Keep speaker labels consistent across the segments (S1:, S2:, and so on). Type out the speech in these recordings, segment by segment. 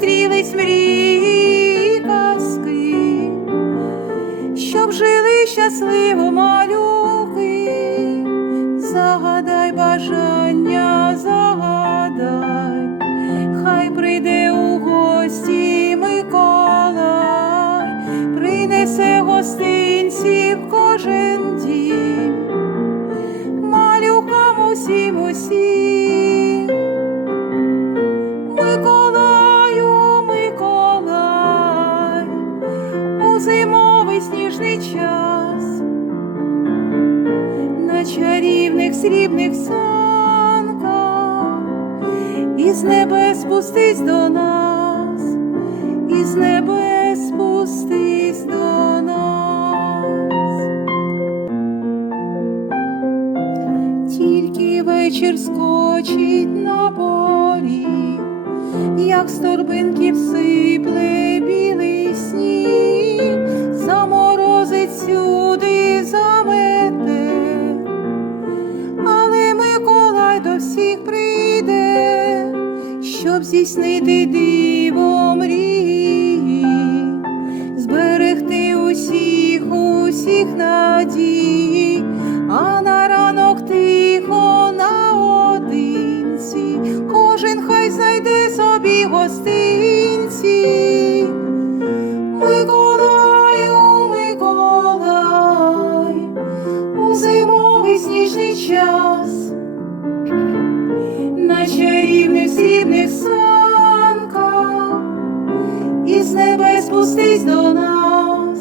S1: зустрілись мрії і казки, щоб жили щасливо малюки, загадай бажання, загадай, хай прийде у гості Миколай, принесе гостинці в кожен дім, малюкам усім усім. Срібних санках, із небес спустись до нас, із небес спустись до нас. Тільки вечір скочить на полі, як з торбинки всипле білий сніг, щоб здійснити диво мрії, зберегти усіх, усіх надій, а на ранок тихо наодинці, кожен хай знайде собі гостинці. Миколаю, Миколай, у зимовий сніжний час, срібних санках, із небес спустись до нас,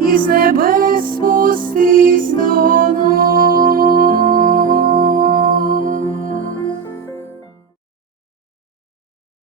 S1: із небес спустись до нас.